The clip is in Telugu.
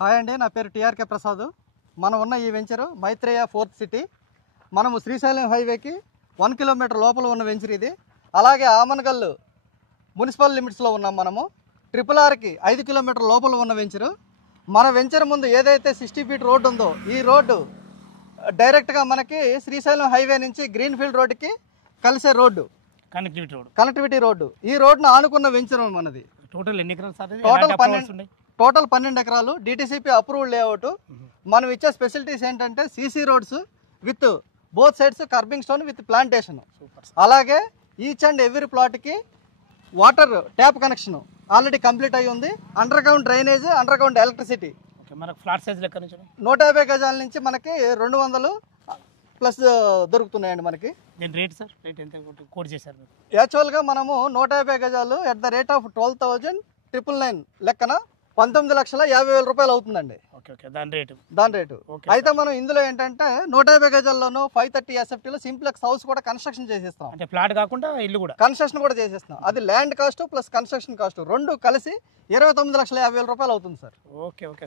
హాయ్ అండి, నా పేరు టీఆర్కే ప్రసాద్. మనం ఉన్న ఈ వెంచరు మైత్రేయ 4th సిటీ. మనము శ్రీశైలం హైవేకి 1 కిలోమీటర్ లోపల ఉన్న వెంచర్ ఇది. అలాగే ఆమనగల్లు మున్సిపల్ లిమిట్స్లో ఉన్నాం. మనము RRRకి 5 కిలోమీటర్ లోపల ఉన్న వెంచరు. మన వెంచర్ ముందు ఏదైతే 60 ఫీట్ రోడ్డు ఉందో ఈ రోడ్డు డైరెక్ట్గా మనకి శ్రీశైలం హైవే నుంచి గ్రీన్ఫీల్డ్ రోడ్డుకి కలిసే రోడ్డు, కనెక్టివిటీ రోడ్డు. ఈ రోడ్డును ఆనుకున్న వెంచర్ మనది. టోటల్ 12 ఎకరాలు డిటిసిపి అప్రూవ్డ్ లేఅవుట్. మనం ఇచ్చే స్పెషాలిటీస్ ఏంటంటే CC roads with both sides kerbing stone with plantation. అలాగే ఈచ్ అండ్ ఎవ్రీ ప్లాట్కి water tap connection already complete అయ్యి ఉంది. Underground drainage, underground electricity. Flat size లెక్క 150 గజాల నుంచి మనకి 200 ప్లస్ దొరుకుతున్నాయండి మనకి. రేట్ సార్, రేట్ ఎంత కోట్ చేశారు? యాక్చువల్గా మనము 150 గజాలు ఎట్ ద రేట్ ఆఫ్ 12,999 లెక్కన 19,50,000 రూపాయలు అవుతుందండి. దాని రేటు. అయితే మనం ఇందులో ఏంటంటే 150 గజాల్లోనూ 530 SFTలో సింప్లెక్స్ హౌస్ కూడా కన్స్ట్రక్షన్ చేసేస్తాం. అంటే ఫ్లాట్ కాకుండా ఇల్లు కూడా కన్స్ట్రక్షన్ కూడా చేసేస్తాం. అది land cost plus construction cost రెండు కలిసి 29,50,000 రూపాయలు అవుతుంది సార్. ఓకే.